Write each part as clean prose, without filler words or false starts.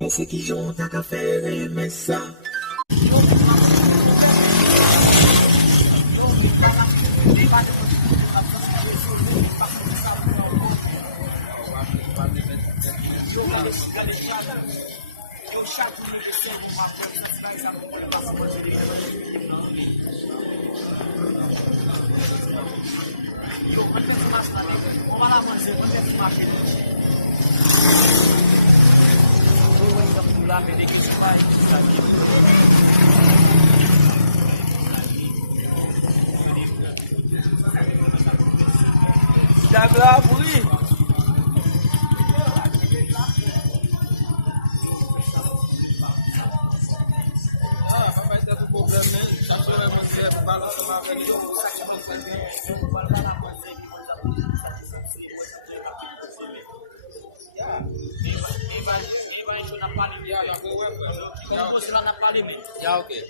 Esse que junta café de mesa. Já bravo ali. Rapaz, tá com problema mesmo. Tá chorando, você balança lá, velho. Quem vai encher na palha? Como você lá na palha? Já o quê?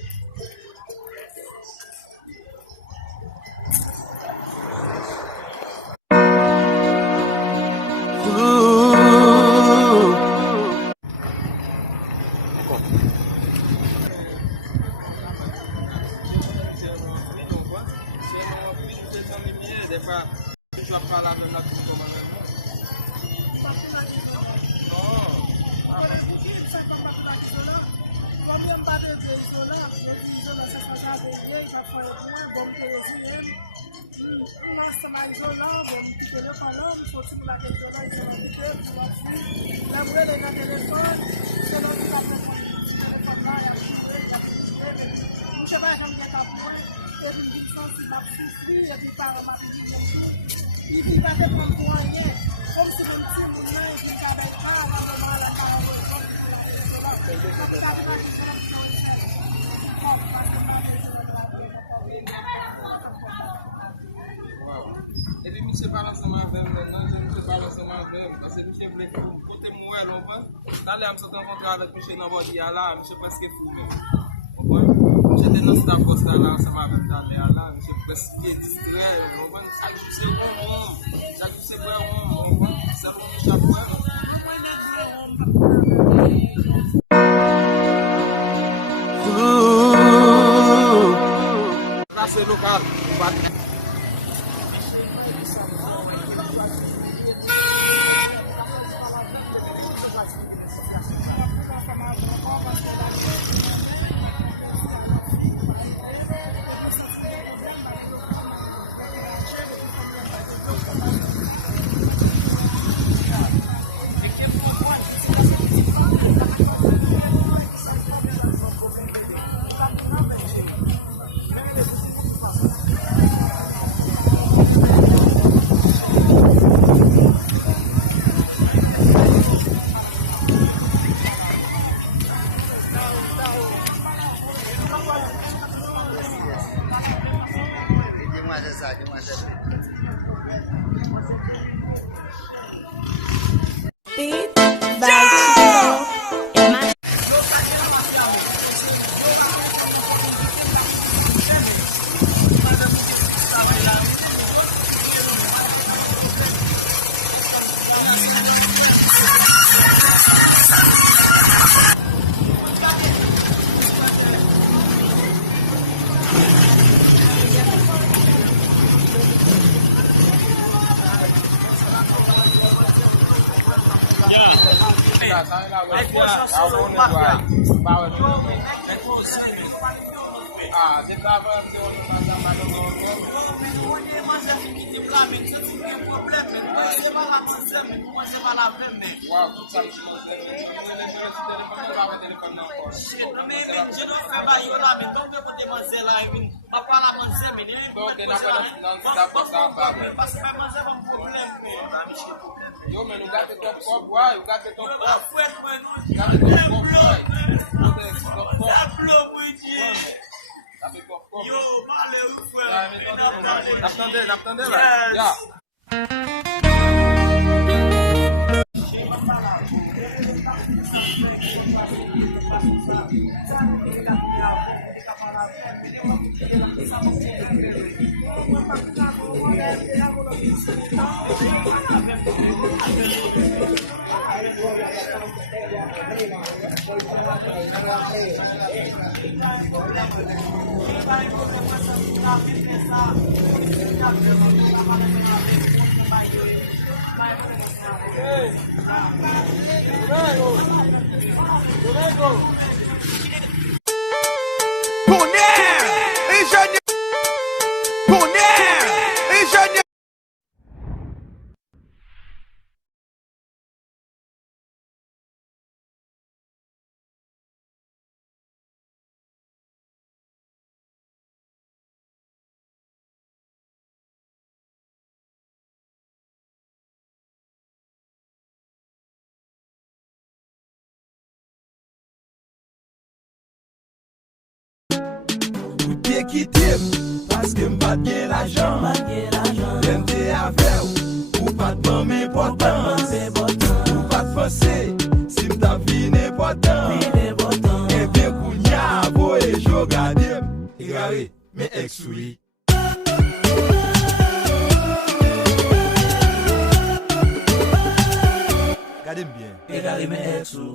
Ele me separa sama avem, nan me separa sama avem, parce que j'aime beaucoup. Côté moi, l'on là là, je rencontré avec monsieur dans bord là, monsieur presque fou même. Comprends? J'étais dans cette poste là sama avec là, monsieur presque distrait, comprends? Chaque jour c'est bon, chaque jour c'est bon, comprends? C'est bon chaque fois. Là c'est local, yo, man, you got the top cup, boy. You got the top cup. You got the top cup, boy. Yo, attendez là. Yeah. Pied qui tire, parce que m'pas de l'argent. Même t'es avec ou pas de maman importance. Ou pas de penser, si m'ta vie n'important. Et bien kounya, bo et jo gade. Igare, mais ex oui. Gade bien. Igare, mais ex ou.